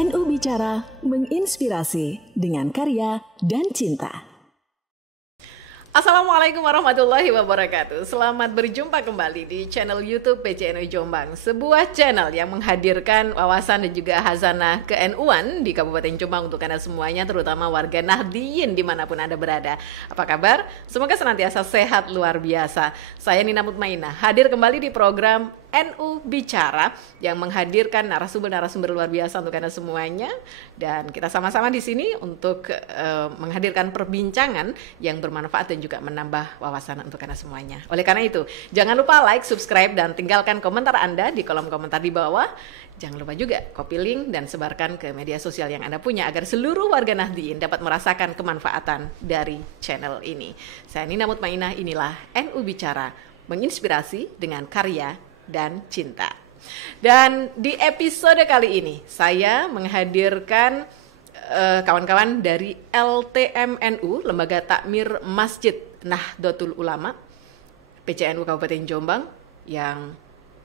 NU Bicara menginspirasi dengan karya dan cinta. Assalamualaikum warahmatullahi wabarakatuh. Selamat berjumpa kembali di channel YouTube PCNU Jombang, sebuah channel yang menghadirkan wawasan dan juga hazanah ke-NU-an di Kabupaten Jombang untuk Anda semuanya, terutama warga Nahdliyin dimanapun Anda berada. Apa kabar? Semoga senantiasa sehat luar biasa. Saya Nina Mutmainah, hadir kembali di program NU Bicara yang menghadirkan narasumber-narasumber luar biasa untuk Anda semuanya, dan kita sama-sama di sini untuk menghadirkan perbincangan yang bermanfaat dan juga menambah wawasan untuk Anda semuanya. Oleh karena itu, jangan lupa like, subscribe, dan tinggalkan komentar Anda di kolom komentar di bawah. Jangan lupa juga copy link dan sebarkan ke media sosial yang Anda punya agar seluruh warga Nahdliyin dapat merasakan kemanfaatan dari channel ini. Saya Nina Mutmainah, inilah NU Bicara, menginspirasi dengan karya dan cinta. Dan di episode kali ini saya menghadirkan kawan-kawan dari LTMNU, Lembaga Takmir Masjid Nahdlatul Ulama PCNU Kabupaten Jombang, yang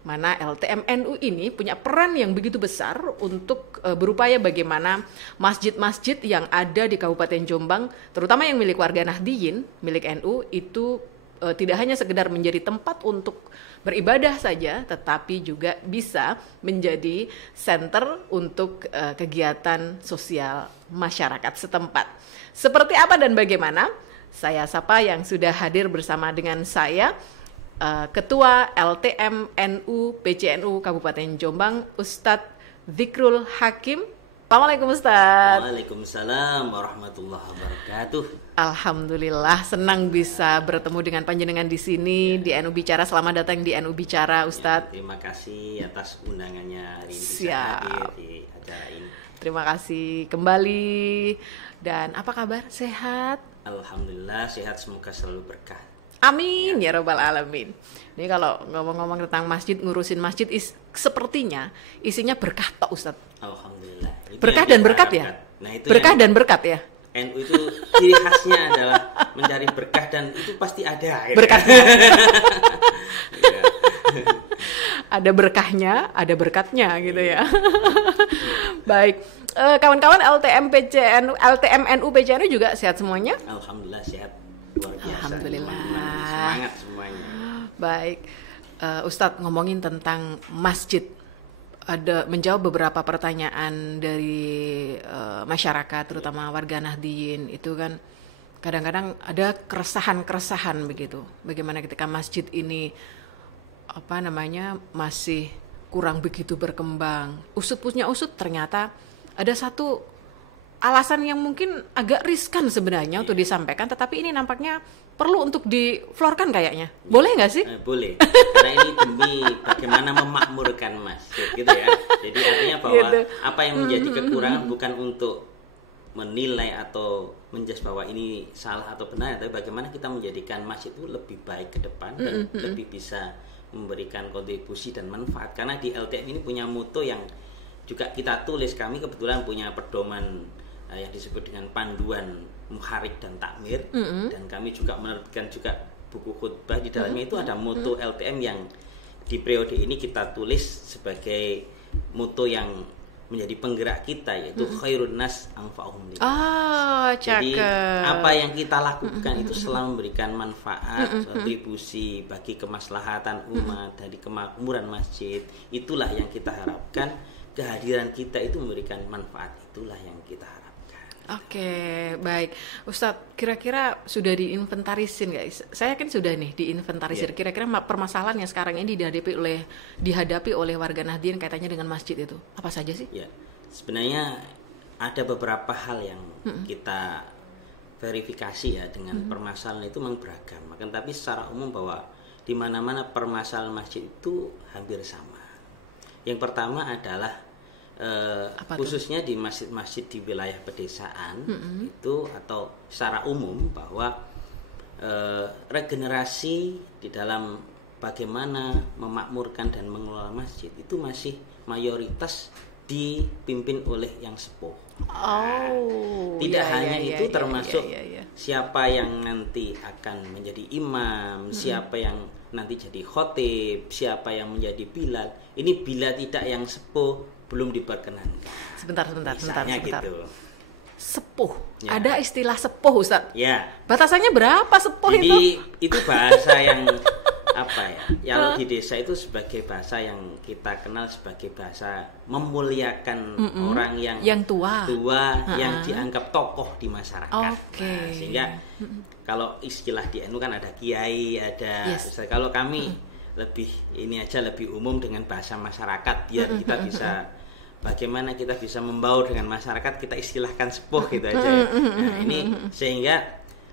mana LTMNU ini punya peran yang begitu besar untuk berupaya bagaimana masjid-masjid yang ada di Kabupaten Jombang, terutama yang milik warga Nahdliyin, milik NU, itu tidak hanya sekedar menjadi tempat untuk beribadah saja, tetapi juga bisa menjadi center untuk kegiatan sosial masyarakat setempat. Seperti apa dan bagaimana? Saya sapa yang sudah hadir bersama dengan saya, Ketua LTMNU PCNU Kabupaten Jombang, Ustadz Dzikrul Hakim. Assalamualaikum Ustadz. Waalaikumsalam warahmatullahi wabarakatuh. Alhamdulillah, senang bisa bertemu dengan panjenengan di sini di NU Bicara. Selamat datang di NU Bicara, Ustadz. Terima kasih atas undangannya hari ini bisa hadir di acara ini. Terima kasih kembali. Dan apa kabar? Sehat? Alhamdulillah sehat, semoga selalu berkah. Amin ya robbal alamin. Ini kalau ngomong-ngomong tentang masjid, ngurusin masjid sepertinya isinya berkah Pak Ustadz. Alhamdulillah. Itu berkah dan berkat ya? Nah, itu berkah dan berkat ya? NU itu ciri khasnya adalah mencari berkah, dan itu pasti ada. Berkatnya. Ada berkahnya, ada berkatnya gitu ya. Baik. Kawan-kawan LTMNU PCNU juga sehat semuanya? Alhamdulillah sehat. Luar biasa. Alhamdulillah. Semangat semuanya. Baik, Ustadz, ngomongin tentang masjid, ada menjawab beberapa pertanyaan dari masyarakat, terutama warga Nahdliyin. Itu kan kadang-kadang ada keresahan begitu. Bagaimana ketika masjid ini masih kurang begitu berkembang. Usut ternyata ada satu alasan yang mungkin agak riskan sebenarnya untuk disampaikan, tetapi ini nampaknya perlu untuk diflorkan kayaknya. Boleh nggak sih? Boleh, karena ini demi bagaimana memakmurkan masjid gitu ya. Jadi artinya bahwa gitu. Apa yang menjadi kekurangan bukan untuk menilai atau menjudge bahwa ini salah atau benar, tapi bagaimana kita menjadikan masjid itu lebih baik ke depan dan lebih bisa memberikan kontribusi dan manfaat. Karena di LTM ini punya moto yang juga kita tulis. Kami kebetulan punya pedoman yang disebut dengan panduan muharik dan takmir, dan kami juga menerbitkan juga buku khutbah. Di dalamnya itu ada moto LTM yang di periode ini kita tulis sebagai moto yang menjadi penggerak kita, yaitu khairun nas anfa'uhum. Jadi apa yang kita lakukan itu selalu memberikan manfaat, kontribusi bagi kemaslahatan umat, dari kemakmuran masjid. Itulah yang kita harapkan. Kehadiran kita itu memberikan manfaat, itulah yang kita harapkan. Oke, baik. Ustadz, kira-kira sudah diinventarisin guys? Saya kan sudah nih diinventarisir. Yeah. Kira-kira permasalahan yang sekarang ini dihadapi oleh warga Nahdliyin kaitannya dengan masjid itu apa saja sih? Ya, sebenarnya ada beberapa hal yang kita verifikasi ya dengan permasalahan itu memang beragam. Makan tapi secara umum bahwa di mana-mana permasalahan masjid itu hampir sama. Yang pertama adalah khususnya di masjid-masjid di wilayah pedesaan itu, atau secara umum bahwa regenerasi di dalam bagaimana memakmurkan dan mengelola masjid itu masih mayoritas dipimpin oleh yang sepuh. Tidak hanya itu, termasuk siapa yang nanti akan menjadi imam, siapa yang nanti jadi khotib, siapa yang menjadi bilal. Ini bila tidak yang sepuh belum diperkenankan. Sebentar. Gitu. Sepuh. Ya. Ada istilah sepuh, Ustaz. Ya. Batasannya berapa sepuh itu? Jadi itu bahasa yang apa ya? Yang di desa itu sebagai bahasa yang kita kenal sebagai bahasa memuliakan orang yang tua yang dianggap tokoh di masyarakat. Okay. Nah, sehingga kalau istilah di NU kan ada kiai, ada kalau kami lebih umum dengan bahasa masyarakat biar kita bisa bagaimana kita bisa membaur dengan masyarakat, kita istilahkan sepuh gitu aja ya. Nah, ini sehingga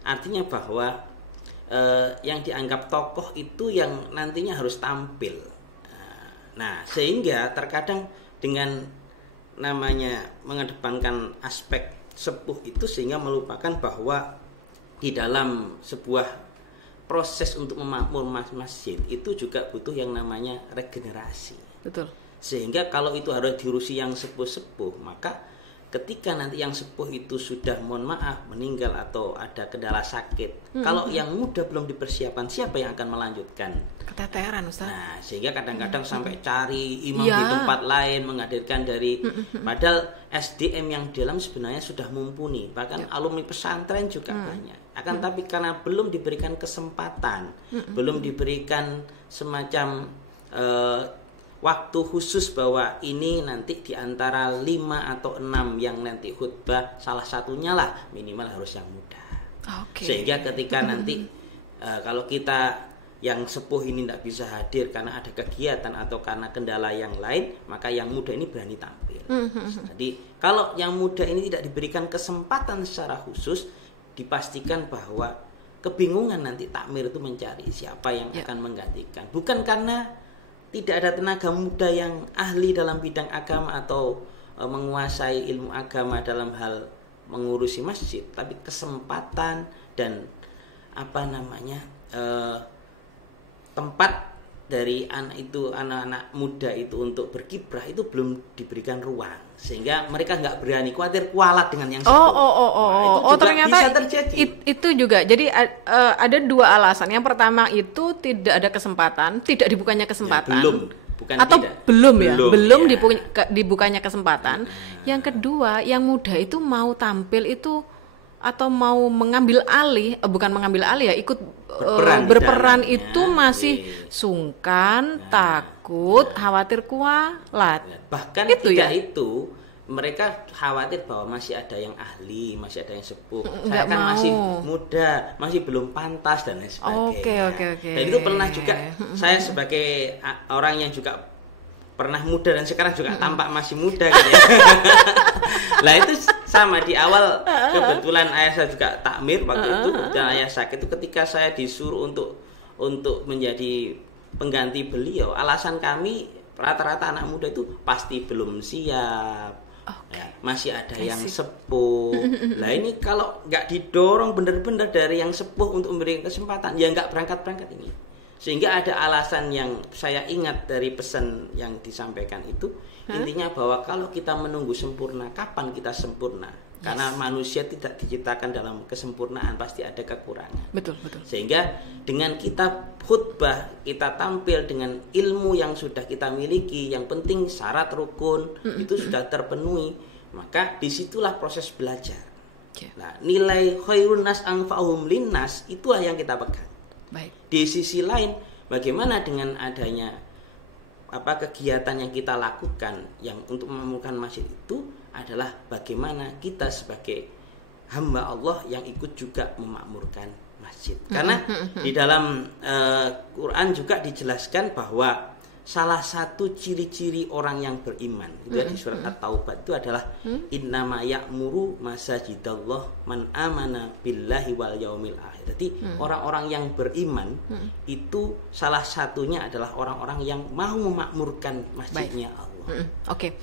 artinya bahwa yang dianggap tokoh itu yang nantinya harus tampil. Nah, sehingga terkadang dengan namanya mengedepankan aspek sepuh itu sehingga melupakan bahwa di dalam sebuah proses untuk memakmur masjid itu juga butuh yang namanya regenerasi. Betul. Sehingga kalau itu harus diurusi yang sepuh-sepuh, maka ketika nanti yang sepuh itu sudah mohon maaf meninggal atau ada kendala sakit, kalau yang muda belum dipersiapkan, siapa yang akan melanjutkan? Keteteran, Ustaz. Nah, sehingga kadang-kadang sampai cari imam di tempat lain, menghadirkan dari padahal SDM yang di dalam sebenarnya sudah mumpuni, bahkan alumni pesantren juga banyak. Akan tapi karena belum diberikan kesempatan, belum diberikan semacam waktu khusus bahwa ini nanti di antara 5 atau 6 yang nanti khutbah salah satunya lah minimal harus yang muda. Sehingga ketika nanti kalau kita yang sepuh ini tidak bisa hadir karena ada kegiatan atau karena kendala yang lain, maka yang muda ini berani tampil. Jadi kalau yang muda ini tidak diberikan kesempatan secara khusus, dipastikan bahwa kebingungan nanti takmir itu mencari siapa yang akan menggantikan. Bukan karena tidak ada tenaga muda yang ahli dalam bidang agama atau menguasai ilmu agama dalam hal mengurusi masjid, tapi kesempatan dan tempat dari anak-anak muda itu untuk berkiprah itu belum diberikan ruang, sehingga mereka nggak berani, khawatir kualat dengan yang sepuh. Ternyata bisa terjadi. Itu juga. Jadi ada dua alasan. Yang pertama itu tidak ada kesempatan, tidak dibukanya kesempatan. Belum dibukanya kesempatan. Yang kedua, yang muda itu mau tampil itu atau mau mengambil alih, ikut berperan itu masih sungkan, takut, khawatir kualat. Bahkan itu mereka khawatir bahwa masih ada yang ahli, masih ada yang sepuh. Saya kan masih muda, masih belum pantas dan lain sebagainya. Oke. Dan itu pernah juga saya sebagai orang yang juga pernah muda dan sekarang juga tampak masih muda gitu ya. Lah itu sama di awal kebetulan ayah saya juga takmir waktu itu dan ayah sakit itu ketika saya disuruh untuk menjadi pengganti beliau, alasan kami rata-rata anak muda itu pasti belum siap. Ya, masih ada yang sepuh. Lah ini kalau nggak didorong benar-benar dari yang sepuh untuk memberikan kesempatan, ya nggak berangkat ini. Sehingga ada alasan yang saya ingat dari pesan yang disampaikan itu, intinya bahwa kalau kita menunggu sempurna, kapan kita sempurna? Karena manusia tidak diciptakan dalam kesempurnaan, pasti ada kekurangan. Betul. Sehingga dengan kita khutbah, kita tampil dengan ilmu yang sudah kita miliki, yang penting syarat rukun itu sudah terpenuhi, maka disitulah proses belajar. Nah, nilai khairun nas anfa'uhum linnas itulah yang kita pegang. Baik. Di sisi lain, bagaimana dengan adanya kegiatan yang kita lakukan yang untuk memakmurkan masjid itu adalah bagaimana kita sebagai hamba Allah yang ikut juga memakmurkan masjid. Karena di dalam Quran juga dijelaskan bahwa salah satu ciri-ciri orang yang beriman itu di surat At-Taubah itu adalah innama ya'muru masajidallah man amana billahi wal yaumil akhir. Jadi orang-orang yang beriman itu salah satunya adalah orang-orang yang mau memakmurkan masjidnya Allah. Oke.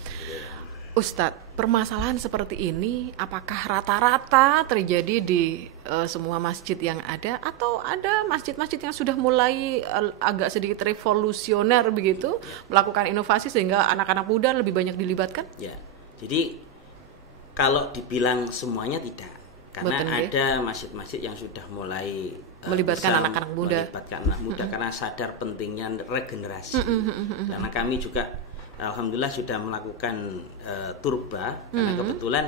Ustadz, permasalahan seperti ini apakah rata-rata terjadi di semua masjid yang ada, atau ada masjid-masjid yang sudah mulai agak sedikit revolusioner begitu, melakukan inovasi sehingga anak-anak muda lebih banyak dilibatkan? Ya, jadi kalau dibilang semuanya tidak, karena ada masjid-masjid yang sudah mulai melibatkan anak-anak muda, karena sadar pentingnya regenerasi. Karena kami juga alhamdulillah sudah melakukan turba, karena kebetulan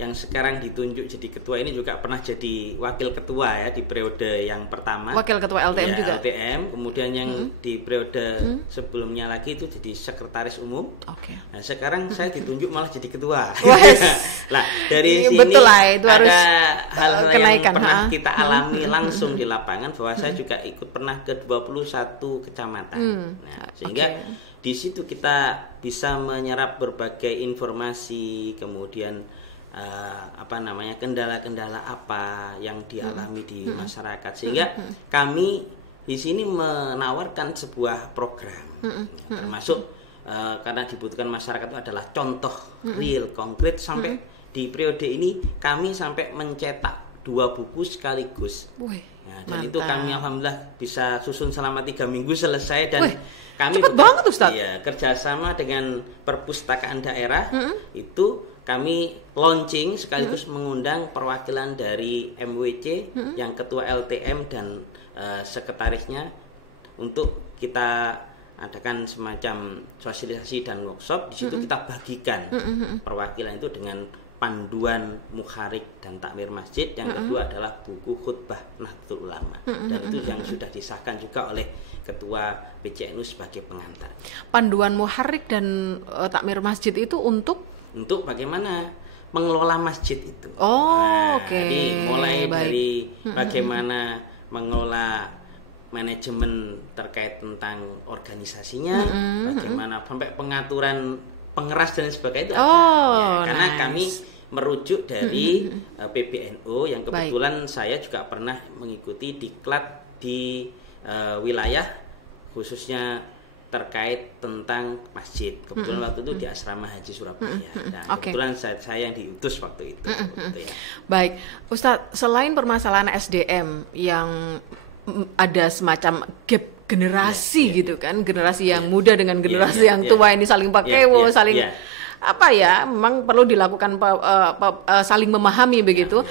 yang sekarang ditunjuk jadi ketua ini juga pernah jadi wakil ketua ya di periode yang pertama. Wakil ketua LTM ya, juga. LTM, kemudian yang di periode sebelumnya lagi itu jadi sekretaris umum. Oke. Nah, sekarang saya ditunjuk malah jadi ketua. Wes. Lah, dari sini betul lah, itu ada harus hal-hal yang pernah ha? kita alami langsung di lapangan, bahwa saya juga ikut pernah ke 21 kecamatan. Nah, sehingga di situ kita bisa menyerap berbagai informasi, kemudian kendala-kendala apa yang dialami di masyarakat, sehingga kami di sini menawarkan sebuah program, termasuk karena dibutuhkan masyarakat itu adalah contoh real konkret. Sampai di periode ini kami sampai mencetak 2 buku sekaligus. Nah, dan itu kami alhamdulillah bisa susun selama 3 minggu selesai, dan kami cepet banget Ustaz. Iya, kerjasama dengan perpustakaan daerah itu kami launching sekaligus mengundang perwakilan dari MWC yang ketua LTM dan sekretarisnya untuk kita adakan semacam sosialisasi dan workshop. Di situ kita bagikan perwakilan itu dengan panduan mukharik dan takmir masjid. Yang kedua adalah buku khutbah Nahdlatul Ulama, dan itu yang sudah disahkan juga oleh ketua PCNU sebagai pengantar. Panduan mukharik dan takmir masjid itu untuk bagaimana mengelola masjid itu. Oke. Mulai dari bagaimana mengelola manajemen terkait tentang organisasinya, bagaimana sampai pengaturan pengeras dan sebagainya itu karena kami merujuk dari PBNU yang kebetulan saya juga pernah mengikuti diklat di wilayah khususnya terkait tentang masjid. Kebetulan waktu itu di Asrama Haji Surabaya. Dan kebetulan saya yang diutus waktu itu. Gitu ya. Baik, Ustadz, selain permasalahan SDM yang ada semacam gap generasi gitu kan, generasi yang muda dengan generasi yang tua ini saling pakai, saling memang perlu dilakukan saling memahami begitu.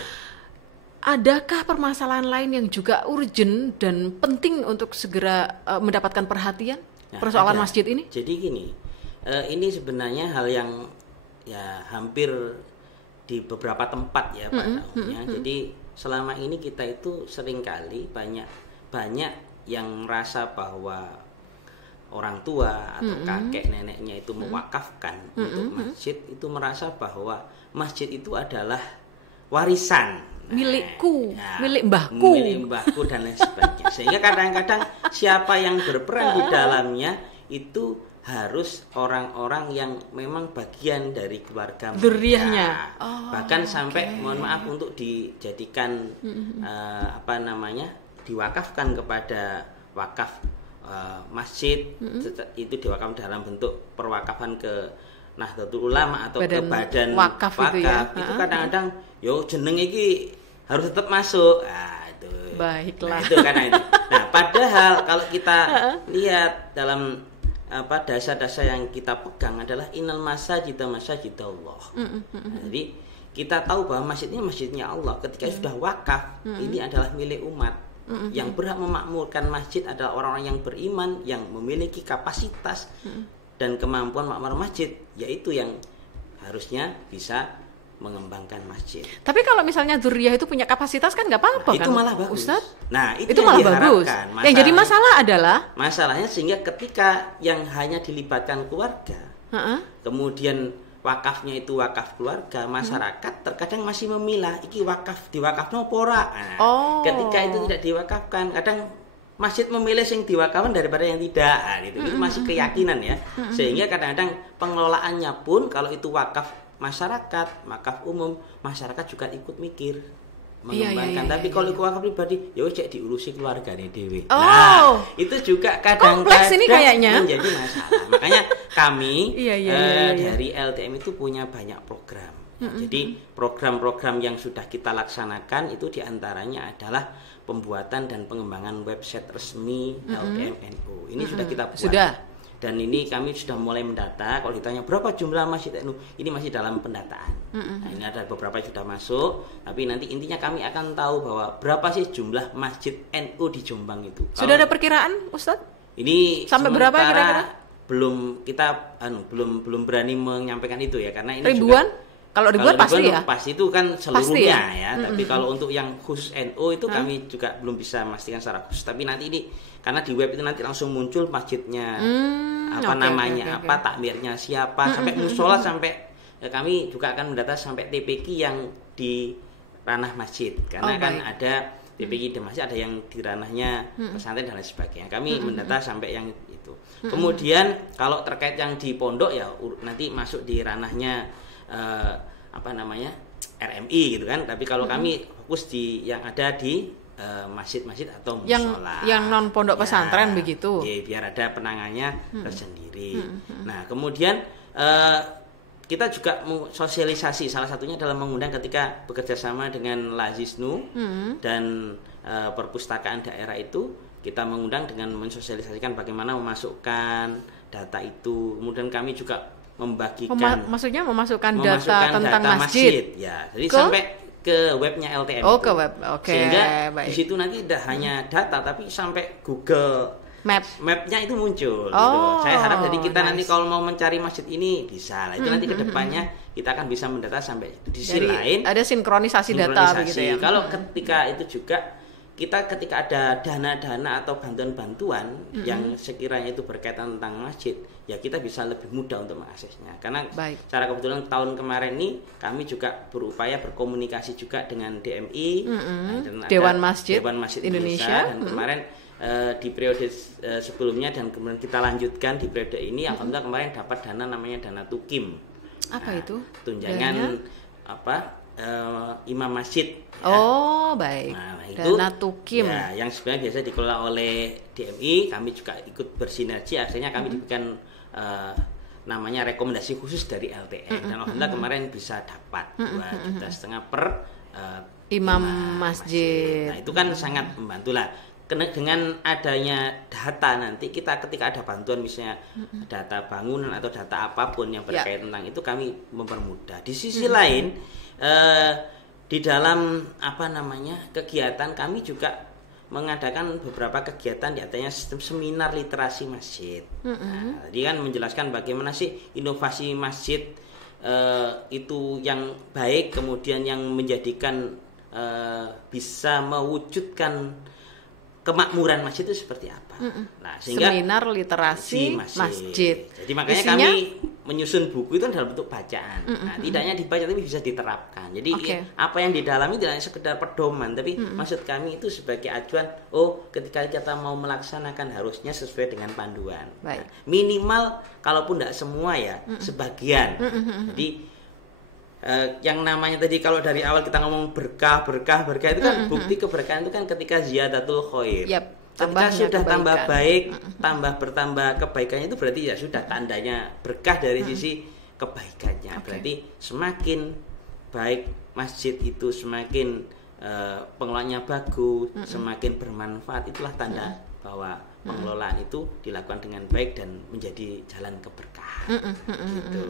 Adakah permasalahan lain yang juga urgent dan penting untuk segera mendapatkan perhatian? Persoalan masjid ini? Jadi gini, ini sebenarnya hal yang ya hampir di beberapa tempat ya pada umumnya. Jadi selama ini kita itu seringkali banyak yang merasa bahwa orang tua atau kakek neneknya itu mewakafkan untuk masjid, itu merasa bahwa masjid itu adalah warisan. Milikku, milik mbahku dan lain sebagainya. Sehingga kadang-kadang siapa yang berperan di dalamnya itu harus orang-orang yang memang bagian dari keluarga mereka. Bahkan sampai mohon maaf untuk dijadikan diwakafkan kepada wakaf masjid, itu diwakaf dalam bentuk perwakafan ke Nahdlatul Ulama atau ke badan wakaf itu ya. Itu kadang-kadang jeneng iki harus tetap masuk. Itu. Baiklah. Nah, itu karena itu. Nah, padahal kalau kita lihat dalam dasar-dasar yang kita pegang adalah innal masajida masajidallah. Jadi kita tahu bahwa masjidnya Allah. Ketika sudah wakaf, ini adalah milik umat. Yang berhak memakmurkan masjid adalah orang-orang yang beriman, yang memiliki kapasitas dan kemampuan makmur masjid, yaitu yang harusnya bisa mengembangkan masjid. Tapi kalau misalnya dzurriyah itu punya kapasitas kan nggak apa-apa kan? Itu malah bagus. Ustaz? Nah, itu malah bagus. Yang jadi masalah adalah masalahnya sehingga ketika yang hanya dilibatkan keluarga, kemudian wakafnya itu wakaf keluarga, masyarakat terkadang masih memilah iki wakaf diwakafno apa ora. Ketika itu tidak diwakafkan, kadang masjid memilih yang diwakafkan daripada yang tidak. Itu masih keyakinan ya. Sehingga kadang-kadang pengelolaannya pun kalau itu wakaf masyarakat, wakaf umum, masyarakat juga ikut mikir mengembangkan. Tapi kalau wakaf pribadi, ya cek diurusi keluarga nih dewe. Nah, itu juga kadang-kadang menjadi masalah. Makanya kami dari LTM itu punya banyak program. Jadi program-program yang sudah kita laksanakan itu diantaranya adalah pembuatan dan pengembangan website resmi LTM NU. Ini sudah kita buat. Dan ini kami sudah mulai mendata. Kalau ditanya berapa jumlah masjid NU, ini masih dalam pendataan. Nah, ini ada beberapa yang sudah masuk, tapi nanti intinya kami akan tahu bahwa berapa sih jumlah masjid NU di Jombang itu. Sudah ada perkiraan, Ustadz? Ini sampai berapa kira-kira? belum berani menyampaikan itu ya, karena ini ribuan juga, kalau ribuan pasti ya, pasti itu kan seluruhnya pasti ya. Tapi kalau untuk yang khusus NU itu kami juga belum bisa memastikan secara khusus. Tapi nanti ini karena di web itu nanti langsung muncul masjidnya, namanya, takmirnya siapa, sampai musola, sampai kami juga akan mendata sampai TPQ yang di ranah masjid, karena kan ada TPQ di masjid, ada yang di ranahnya pesantren dan lain sebagainya. Kami mendata sampai yang itu. Kemudian kalau terkait yang di pondok ya nanti masuk di ranahnya RMI gitu kan. Tapi kalau kami fokus di yang ada di masjid-masjid atau musola yang non pondok pesantren begitu. Biar ada penangannya tersendiri. Nah, kemudian kita juga sosialisasi, salah satunya adalah mengundang ketika bekerja sama dengan Lazisnu dan perpustakaan daerah itu, kita mengundang dengan mensosialisasikan bagaimana memasukkan data itu. Kemudian kami juga membagikan, maksudnya memasukkan data tentang masjid. Ya, jadi sampai ke webnya LTM. Ke web. Oke. Sehingga baik. di situ nanti tidak hanya data, tapi sampai Google Map-nya itu muncul. Gitu. Saya harap jadi kita nanti kalau mau mencari masjid ini bisa. Itu nanti kedepannya kita akan bisa mendata sampai di sisi lain. Ada sinkronisasi data begitu ya. Kalau ketika itu juga kita ketika ada dana-dana atau bantuan-bantuan yang sekiranya itu berkaitan tentang masjid, ya kita bisa lebih mudah untuk mengaksesnya. Karena secara kebetulan tahun kemarin ini kami juga berupaya berkomunikasi juga dengan DMI, dan Dewan Masjid Indonesia. Dan kemarin di periode sebelumnya dan kemudian kita lanjutkan di periode ini, alhamdulillah kemarin dapat dana namanya dana Tukim. Apa itu? Tunjangan imam masjid. Baik. Nah, itu dana Tukim. Ya, yang sebenarnya biasa dikelola oleh DMI, kami juga ikut bersinergi. Akhirnya kami diberikan namanya rekomendasi khusus dari LTM. Dan alhamdulillah kemarin bisa dapat 2,5 juta per imam masjid. Nah, itu kan sangat membantu lah. Dengan adanya data nanti kita ketika ada bantuan misalnya data bangunan atau data apapun yang berkaitan tentang itu, kami mempermudah. Di sisi lain di dalam kegiatan kami juga mengadakan beberapa kegiatan, di antaranya sistem seminar literasi masjid. Nah, tadi kan menjelaskan bagaimana sih inovasi masjid itu yang baik, kemudian yang menjadikan bisa mewujudkan kemakmuran masjid itu seperti apa. Nah, sehingga seminar literasi masjid. Jadi makanya kami menyusun buku itu dalam bentuk bacaan. Nah, tidak hanya dibaca tapi bisa diterapkan. Jadi apa yang didalami tidak hanya sekedar pedoman, tapi maksud kami itu sebagai acuan. Ketika kita mau melaksanakan harusnya sesuai dengan panduan. Nah, minimal kalaupun tidak semua ya, sebagian. Jadi yang namanya tadi kalau dari awal kita ngomong berkah itu kan bukti keberkahan itu kan ketika ziyadatul khair. Ketika sudah tambah baik, bertambah kebaikannya, itu berarti ya sudah tandanya berkah dari sisi kebaikannya. Berarti semakin baik masjid itu, semakin pengelolaannya bagus, semakin bermanfaat, itulah tanda bahwa pengelolaan itu dilakukan dengan baik dan menjadi jalan keberkahan. Gitu.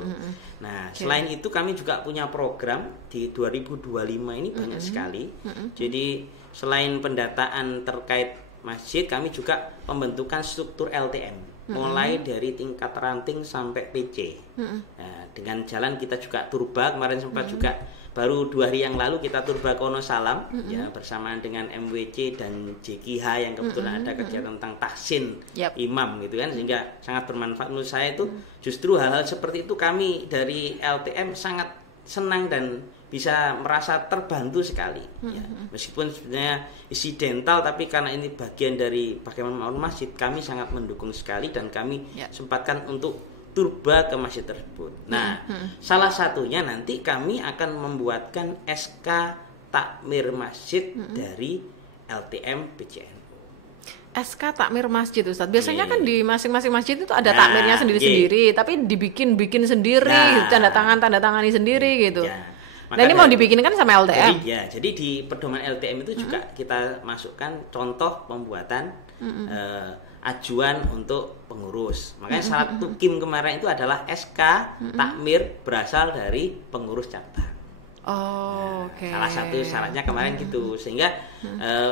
Nah, selain itu kami juga punya program di 2025 ini banyak sekali. Jadi selain pendataan terkait masjid, kami juga pembentukan struktur LTM, mulai dari tingkat ranting sampai PC. Nah, dengan jalan kita juga turba, kemarin sempat juga baru 2 hari yang lalu kita turba Kono Salam ya, bersamaan dengan MWC dan JKH yang kebetulan ada kegiatan tentang tahsin imam gitu kan, sehingga sangat bermanfaat menurut saya. Itu justru hal-hal seperti itu kami dari LTM sangat senang dan bisa merasa terbantu sekali ya. Meskipun sebenarnya insidental, tapi karena ini bagian dari bagaimana membangun masjid, kami sangat mendukung sekali dan kami sempatkan untuk turba ke masjid tersebut. Nah, salah satunya nanti kami akan membuatkan SK takmir masjid dari LTM PCNU. SK takmir masjid, Ustadz. Biasanya kan di masing-masing masjid itu ada takmirnya sendiri-sendiri, tapi dibikin sendiri, tanda tangani sendiri gitu. Nah, ini mau dibikinkan sama LTM. Jadi di pedoman LTM itu juga kita masukkan contoh pembuatan ajuan untuk pengurus. Makanya syarat Tukim kemarin itu adalah SK takmir berasal dari pengurus cabang. Oke. Salah satu syaratnya kemarin gitu, sehingga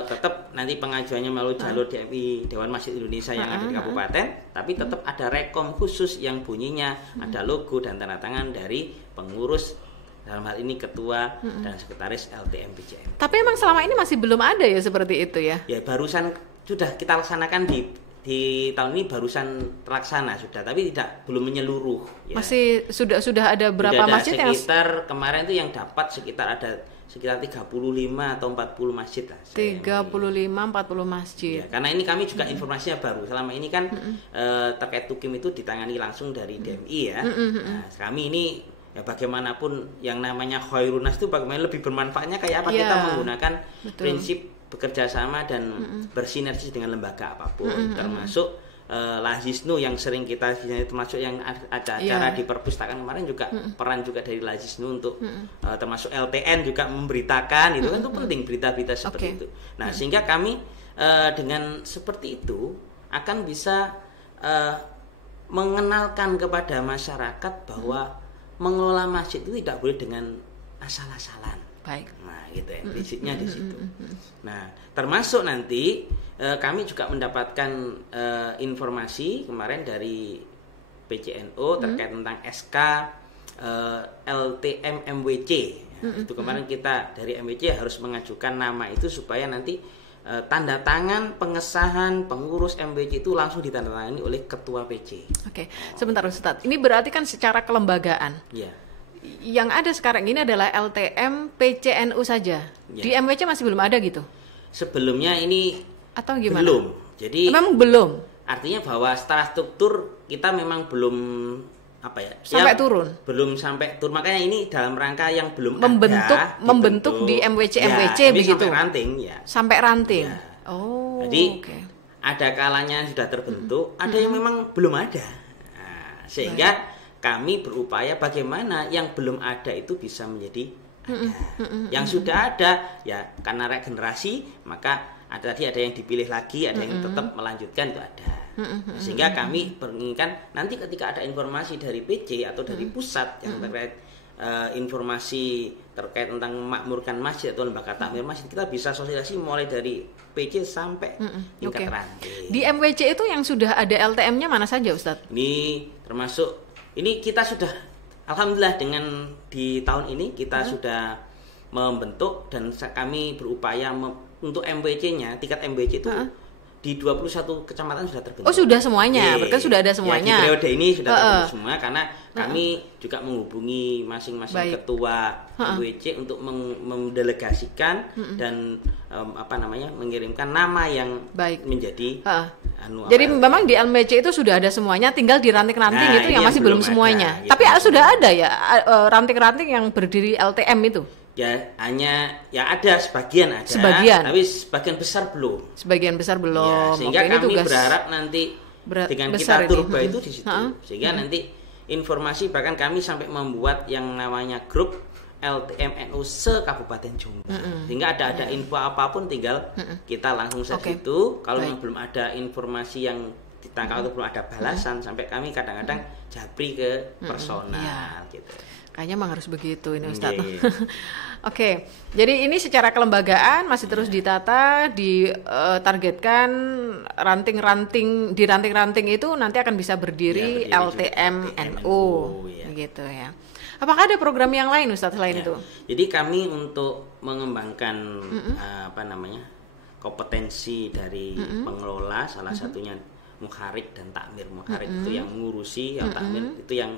tetap nanti pengajuannya melalui jalur DMI Dewan Masjid Indonesia yang ada di kabupaten, tapi tetap ada rekom khusus yang bunyinya ada logo dan tanda tangan dari pengurus, dalam hal ini ketua dan sekretaris LTM PJN. Tapi emang selama ini masih belum ada ya seperti itu ya? Ya barusan sudah kita laksanakan di tahun ini, barusan terlaksana sudah, tapi belum menyeluruh. Ya. Masih sudah ada berapa sudah ada masjid sekitar kemarin itu yang dapat sekitar 35 atau 40 masjid lah. 35 40 masjid. Ya, karena ini kami juga informasinya baru. Selama ini kan terkait Tukim itu ditangani langsung dari DMI ya. Nah, kami ini ya bagaimanapun yang namanya Khairunas itu bagaimana lebih bermanfaatnya kayak apa, kita menggunakan prinsip bekerja sama dan bersinergi dengan lembaga apapun, termasuk Lazisnu yang sering kita, termasuk yang acara di perpustakaan kemarin juga peran juga dari Lazisnu untuk termasuk LTN juga memberitakan, itu kan itu penting berita-berita seperti itu. Nah sehingga kami dengan seperti itu akan bisa mengenalkan kepada masyarakat bahwa mengelola masjid itu tidak boleh dengan asal-asalan. Baik. Nah, gitu ya, prinsipnya di situ. Nah, termasuk nanti kami juga mendapatkan informasi kemarin dari PCNO terkait tentang SK LTM MWC. Itu kemarin kita dari MWC harus mengajukan nama itu supaya nanti tanda tangan pengesahan pengurus MWC itu langsung ditandatangani oleh ketua PC. Oke, sebentar Ustadz. Ini berarti kan secara kelembagaan. Iya. Yang ada sekarang ini adalah LTM PCNU saja. Ya. Di MWC masih belum ada gitu? Sebelumnya ini atau gimana? Belum. Jadi memang belum. Artinya bahwa secara struktur kita memang belum apa ya? Sampai ya, turun. Belum sampai turun. Makanya ini dalam rangka yang belum membentuk di MWC begitu. Sampai ranting ya. Sampai ranting. Ya. Oh. Jadi ada kalanya sudah terbentuk, ada yang memang belum ada. Nah, sehingga kami berupaya bagaimana yang belum ada itu bisa menjadi ada. Yang sudah ada ya karena regenerasi, maka ada yang dipilih lagi, ada yang tetap melanjutkan itu ada. Sehingga kami menginginkan nanti ketika ada informasi dari PC atau dari pusat yang terkait informasi terkait tentang memakmurkan masjid atau lembaga takmir masjid, kita bisa sosialisasi mulai dari PC sampai tingkat ranting. Di MWC itu yang sudah ada LTM-nya mana saja, Ustadz? Ini termasuk ini kita sudah alhamdulillah dengan di tahun ini kita sudah membentuk dan kami berupaya untuk MWC-nya, tingkat MWC itu di 21 kecamatan sudah terbentuk. Oh, sudah semuanya. Berarti sudah ada semuanya. Ya, di periode ini sudah terbentuk semua karena kami juga menghubungi masing-masing ketua MWC untuk mendelegasikan dan mengirimkan nama yang menjadi jadi memang di MWC itu sudah ada semuanya, tinggal di ranting-ranting itu yang masih belum semuanya. Tapi sudah ada ya ranting-ranting yang berdiri LTM itu? Ya hanya ada sebagian ada, tapi sebagian besar belum. Ya, sehingga kami berharap nanti dengan kita turba itu di situ, sehingga nanti informasi bahkan kami sampai membuat yang namanya grup LTMNU se-Kabupaten Jombang. Sehingga ada info apapun tinggal kita langsung saja itu. Kalau belum ada informasi yang ditangkap atau belum ada balasan, sampai kami kadang-kadang japri ke personal gitu. Kayaknya memang harus begitu ini Ustadz. Oke, jadi ini secara kelembagaan masih terus ditata, ditargetkan ranting-ranting, di ranting-ranting itu nanti akan bisa berdiri LTMNU gitu ya. Apakah ada program yang lain Ustadz selain itu? Jadi kami untuk mengembangkan kompetensi dari pengelola, salah satunya mukharik dan takmir. Mukharik itu yang mengurusi, yang takmir itu yang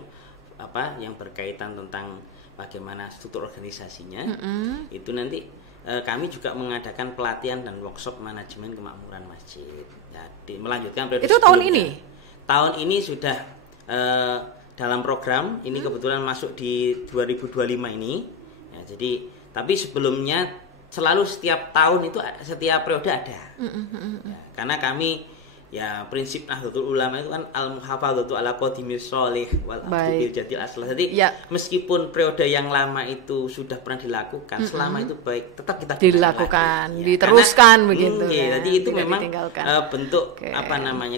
berkaitan tentang bagaimana struktur organisasinya. Itu nanti kami juga mengadakan pelatihan dan workshop manajemen kemakmuran masjid. Jadi melanjutkan periode itu tahun ini. Tahun ini sudah dalam program ini kebetulan masuk di 2025 ini. Ya, jadi tapi sebelumnya selalu setiap tahun itu setiap periode ada. Ya, karena kami prinsip Nahdlatul Ulama itu kan al-muhafadzatu ala qadimil sholih wal abdu bil jadil aslah. Jadi meskipun periode yang lama itu sudah pernah dilakukan, selama itu baik tetap kita dilakukan, diteruskan karena, begitu. Jadi itu memang bentuk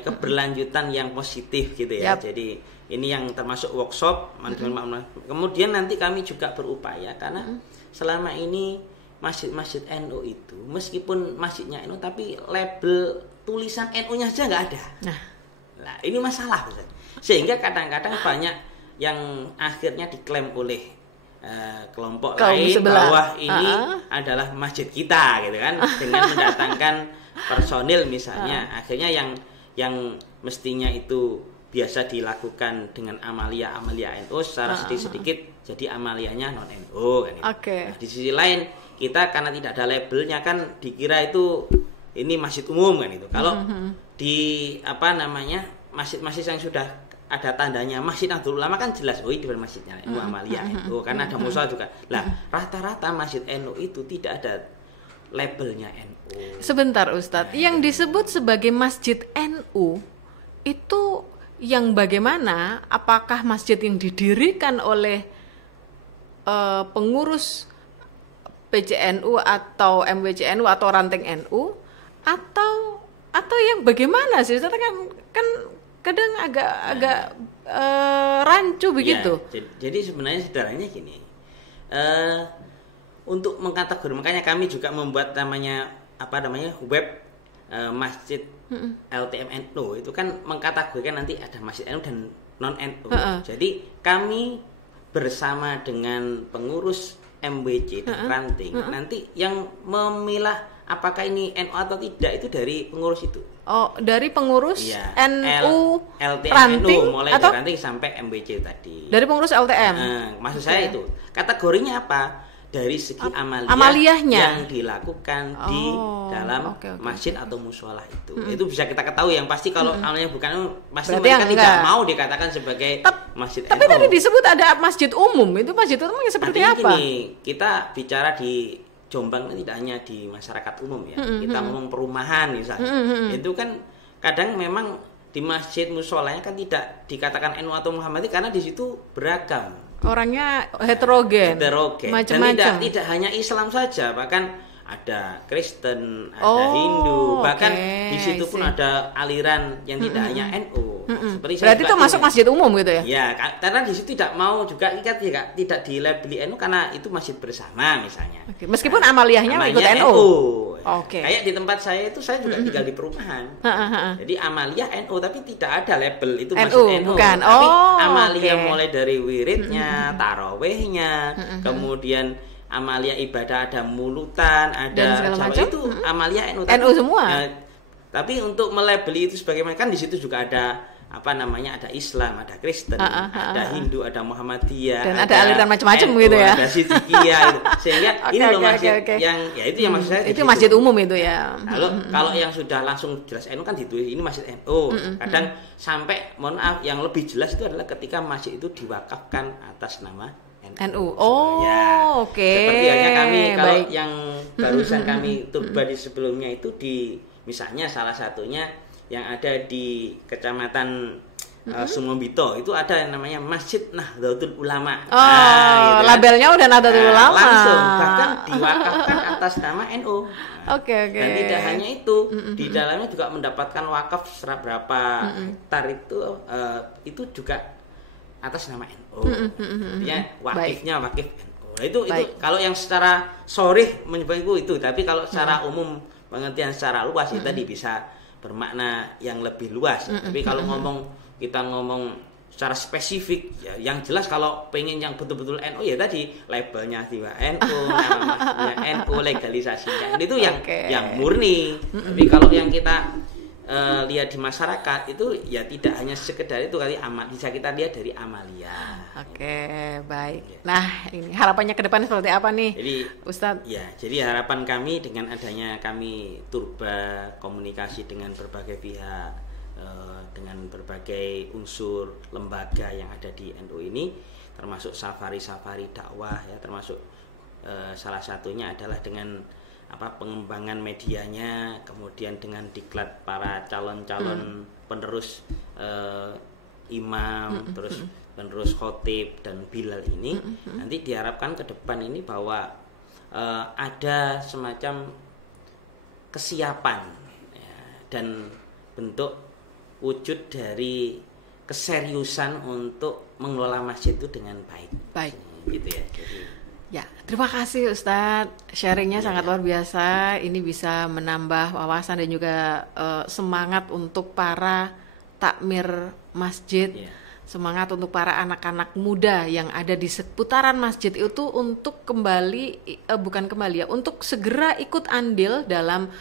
keberlanjutan yang positif gitu ya. Jadi ini yang termasuk workshop manajemen. Kemudian nanti kami juga berupaya karena selama ini masjid-masjid NU itu meskipun masjidnya NU tapi label tulisan NU-nya aja nggak ada. Nah, ini masalah, Ustaz. Sehingga kadang-kadang banyak yang akhirnya diklaim oleh kelompok lain sebelah. Bahwa ini adalah masjid kita gitu kan, dengan mendatangkan personil misalnya. Akhirnya yang mestinya itu biasa dilakukan dengan amalia NU secara sedikit-sedikit jadi amalianya non NU kan. Nah, di sisi lain kita karena tidak ada labelnya kan dikira itu ini masjid umum kan itu. Kalau di masjid-masjid yang sudah ada tandanya Masjid Nahdlatul Ulama kan jelas itu masjidnya NU Amalia NU karena ada musola juga. Lah, rata-rata masjid NU itu tidak ada labelnya NU. Sebentar Ustadz, yang disebut sebagai masjid NU itu yang bagaimana? Apakah masjid yang didirikan oleh pengurus PCNU atau MWCNU atau ranting NU atau yang bagaimana sih? Ustadz kan kadang agak rancu begitu. Ya, jadi sebenarnya sederhananya gini. Untuk mengkategori, makanya kami juga membuat web masjid LTMNU itu kan mengkategorikan nanti ada masjid NU dan non NU. Jadi kami bersama dengan pengurus MWC dan ranting nanti yang memilah apakah ini NU atau tidak itu dari pengurus itu. Oh, dari pengurus ya, NU LTM ranting NU, mulai atau dari ranting sampai MWC tadi. Dari pengurus LTM. Maksud saya itu kategorinya apa? Dari segi amaliyahnya yang dilakukan di dalam masjid atau musola itu. Itu bisa kita ketahui. Yang pasti kalau amaliyah bukan pasti mereka tidak mau dikatakan sebagai masjid NU. Tapi tadi disebut ada masjid umum. Itu masjid umum yang seperti apa? Gini, kita bicara di Jombang ini tidak hanya di masyarakat umum ya. Kita ngomong perumahan misalnya. Itu kan kadang memang di masjid musolanya kan tidak dikatakan NU atau Muhammadiyah karena di situ beragam. Orangnya heterogen. Macam-macam. Dan tidak hanya Islam saja, bahkan ada Kristen, ada Hindu, bahkan di situ pun ada aliran yang tidak hanya NU. Berarti itu masuk masjid umum gitu ya? Ya, karena di situ tidak mau juga tidak dilabeli NU karena itu masjid bersama misalnya. Meskipun amaliyahnya ikut NU. Kayak di tempat saya itu saya juga tinggal di perumahan. Jadi amaliyah NU tapi tidak ada label itu masjid NU. Bukan. Tapi amaliyah mulai dari wiridnya, tarawehnya, kemudian amaliyah ibadah ada mulutan, ada macam itu amaliyah NU. NU semua. Tapi untuk melabeli itu sebagaimana kan di situ juga ada ada Islam, ada Kristen, ada Hindu, ada Muhammadiyah, dan ada aliran macam-macam gitu ya. Ada Siddiqiyah gitu. Sehingga ini loh masjid yang ya itu yang maksud saya. Itu masjid umum itu ya. Kalau yang sudah langsung jelas NU kan ditulis ini masjid NU. Kadang sampai mohon maaf yang lebih jelas itu adalah ketika masjid itu diwakafkan atas nama NU. Seperti halnya kami kalau yang barusan kami turba di sebelumnya itu di misalnya salah satunya yang ada di Kecamatan Sumombito itu ada yang namanya Masjid Nahdlatul Ulama. Gitu labelnya udah Nahdlatul Ulama. Langsung bahkan diwakafkan atas nama NU. Dan tidak hanya itu, di dalamnya juga mendapatkan wakaf berapa hektar itu juga atas nama NU. Artinya wakifnya wakif NU. Nah, itu kalau yang secara sorih menyebut itu, tapi kalau secara umum pengertian secara luas itu tadi bisa bermakna yang lebih luas. Tapi kalau kita ngomong secara spesifik ya, yang jelas kalau pengen yang betul-betul NU ya tadi labelnya tiba NU, nama NU, legalisasinya itu yang murni. Tapi kalau yang kita lihat di masyarakat itu ya tidak hanya sekedar itu kali bisa kita lihat dari amalia. Baik. Nah, ini harapannya ke depan seperti apa nih, jadi, Ustadz? Ya, jadi harapan kami dengan adanya kami turba komunikasi dengan berbagai pihak, dengan berbagai unsur lembaga yang ada di NU ini, termasuk safari-safari dakwah ya, termasuk salah satunya adalah dengan pengembangan medianya, kemudian dengan diklat para calon-calon penerus imam, terus penerus khotib dan bilal ini, nanti diharapkan ke depan ini bahwa ada semacam kesiapan ya, dan bentuk wujud dari keseriusan untuk mengelola masjid itu dengan baik. Gitu ya. Jadi Ya, terima kasih Ustadz. Sharingnya sangat luar biasa. Ini bisa menambah wawasan dan juga semangat untuk para takmir masjid. Semangat untuk para anak-anak muda yang ada di seputaran masjid itu untuk untuk segera ikut andil dalam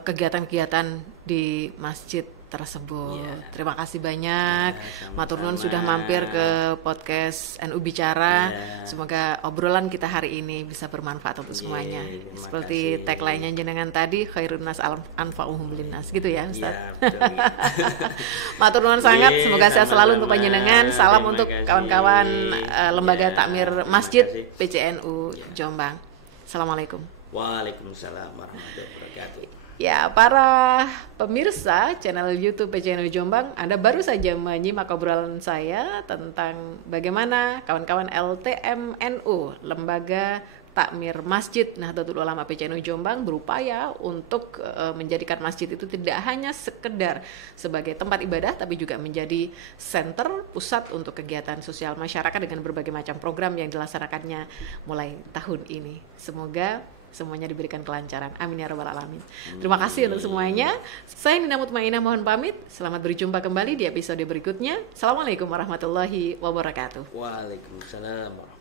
kegiatan-kegiatan di masjid tersebut. Terima kasih banyak. Matur nuwun sudah mampir ke podcast NU Bicara. Semoga obrolan kita hari ini bisa bermanfaat untuk semuanya. Seperti tagline-nya jenengan tadi, khairun nas anfa'uhum linnas, gitu ya Ustaz. Matur nuwun sangat. Semoga sehat selalu untuk panjenengan. Salam untuk kawan-kawan lembaga takmir Masjid PCNU Jombang. Assalamualaikum. Waalaikumsalam warahmatullahi wabarakatuh. Ya, para pemirsa channel YouTube PCNU Jombang, Anda baru saja menyimak obrolan saya tentang bagaimana kawan-kawan LTMNU, Lembaga Takmir Masjid Nahdlatul Ulama PCNU Jombang, berupaya untuk menjadikan masjid itu tidak hanya sekedar sebagai tempat ibadah, tapi juga menjadi center pusat untuk kegiatan sosial masyarakat dengan berbagai macam program yang dilaksanakannya mulai tahun ini. Semoga semuanya diberikan kelancaran. Amin ya rabbal alamin. Terima kasih untuk semuanya. Saya Nina Mutmainah mohon pamit. Selamat berjumpa kembali di episode berikutnya. Assalamualaikum warahmatullahi wabarakatuh. Waalaikumsalam.